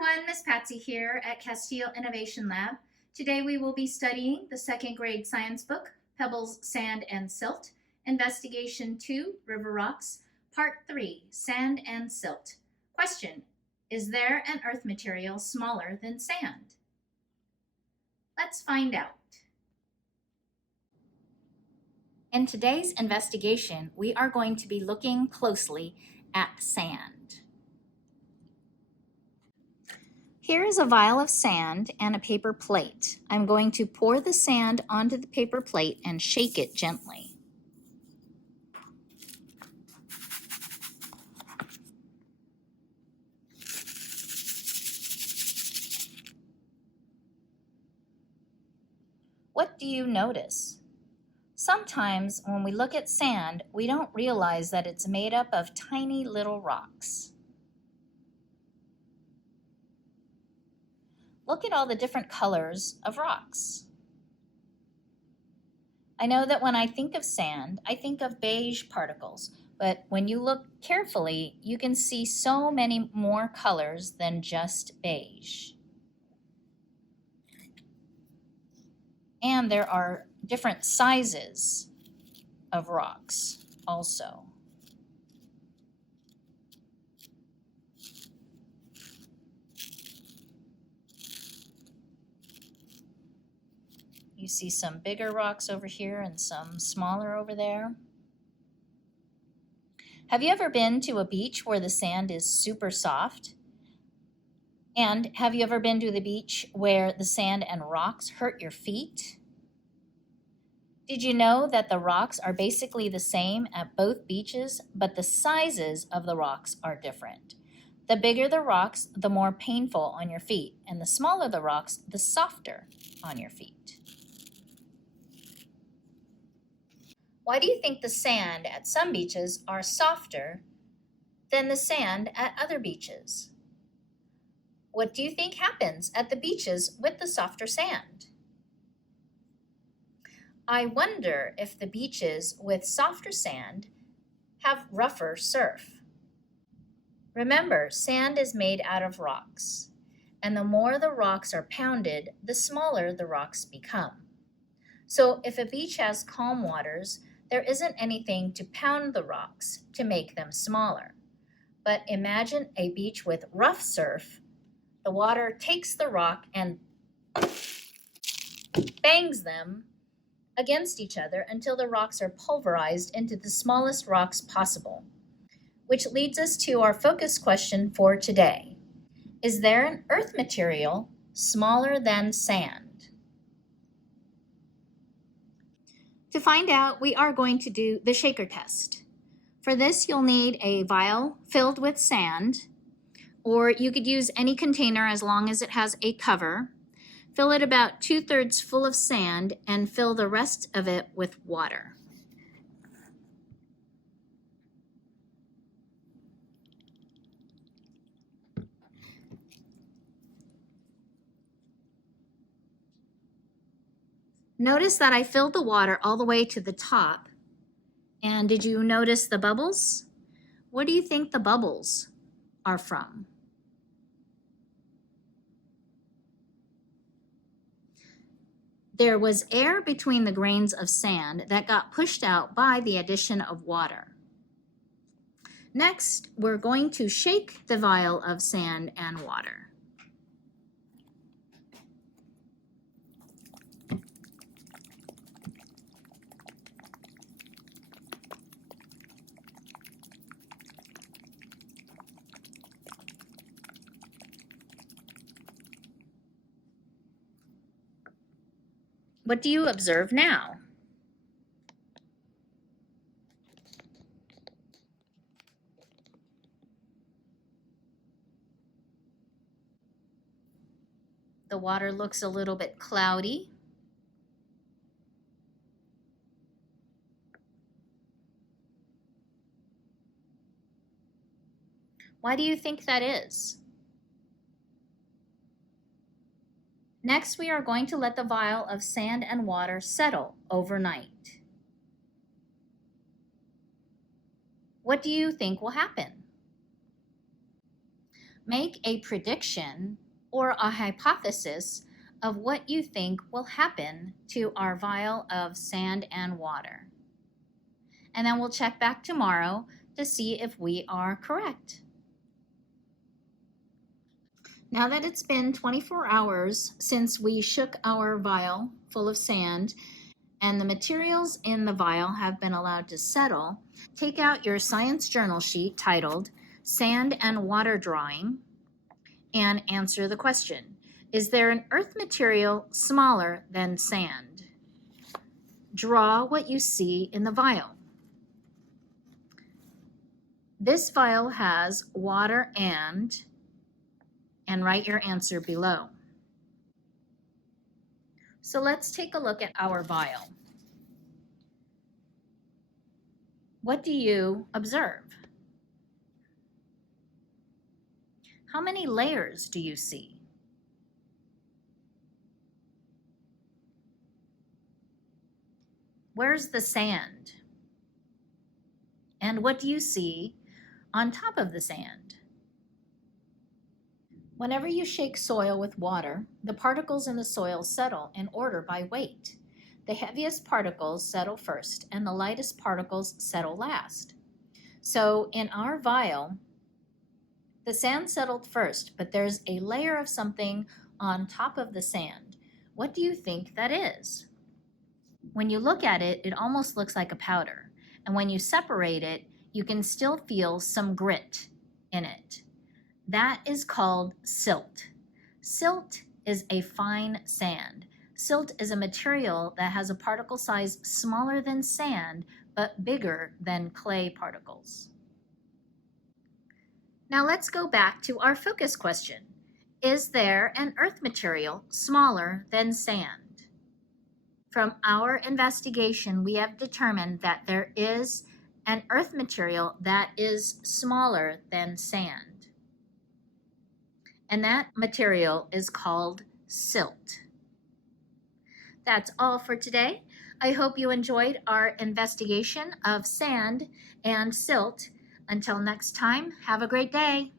everyone, Miss Patsy here at Castile Innovation Lab. Today we will be studying the second grade science book, Pebbles, Sand, and Silt, Investigation 2, River Rocks, Part 3, Sand and Silt. Question: is there an earth material smaller than sand? Let's find out. In today's investigation, we are going to be looking closely at sand. Here is a vial of sand and a paper plate. I'm going to pour the sand onto the paper plate and shake it gently. What do you notice? Sometimes when we look at sand, we don't realize that it's made up of tiny little rocks. Look at all the different colors of rocks. I know that when I think of sand, I think of beige particles, but when you look carefully, you can see so many more colors than just beige. And there are different sizes of rocks also. You see some bigger rocks over here and some smaller over there. Have you ever been to a beach where the sand is super soft? And have you ever been to the beach where the sand and rocks hurt your feet? Did you know that the rocks are basically the same at both beaches, but the sizes of the rocks are different? The bigger the rocks, the more painful on your feet, and the smaller the rocks, the softer on your feet. Why do you think the sand at some beaches are softer than the sand at other beaches? What do you think happens at the beaches with the softer sand? I wonder if the beaches with softer sand have rougher surf. Remember, sand is made out of rocks, and the more the rocks are pounded, the smaller the rocks become. So if a beach has calm waters, there isn't anything to pound the rocks to make them smaller. But imagine a beach with rough surf. The water takes the rock and bangs them against each other until the rocks are pulverized into the smallest rocks possible. Which leads us to our focus question for today. Is there an earth material smaller than sand? To find out, we are going to do the shaker test. For this, you'll need a vial filled with sand, or you could use any container as long as it has a cover. Fill it about 2/3 full of sand and fill the rest of it with water. Notice that I filled the water all the way to the top. And did you notice the bubbles? Where do you think the bubbles are from? There was air between the grains of sand that got pushed out by the addition of water. Next, we're going to shake the vial of sand and water. What do you observe now? The water looks a little bit cloudy. Why do you think that is? Next, we are going to let the vial of sand and water settle overnight. What do you think will happen? Make a prediction or a hypothesis of what you think will happen to our vial of sand and water. And then we'll check back tomorrow to see if we are correct. Now that it's been 24 hours since we shook our vial full of sand and the materials in the vial have been allowed to settle, take out your science journal sheet titled Sand and Water Drawing and answer the question. Is there an earth material smaller than sand? Draw what you see in the vial. This vial has water and write your answer below. So let's take a look at our vial. What do you observe? How many layers do you see? Where's the sand? And what do you see on top of the sand? Whenever you shake soil with water, the particles in the soil settle in order by weight. The heaviest particles settle first, and the lightest particles settle last. So in our vial, the sand settled first, but there's a layer of something on top of the sand. What do you think that is? When you look at it, it almost looks like a powder. And when you separate it, you can still feel some grit in it. That is called silt. Silt is a fine sand. Silt is a material that has a particle size smaller than sand, but bigger than clay particles. Now let's go back to our focus question. Is there an earth material smaller than sand? From our investigation, we have determined that there is an earth material that is smaller than sand. And that material is called silt. That's all for today. I hope you enjoyed our investigation of sand and silt. Until next time, have a great day.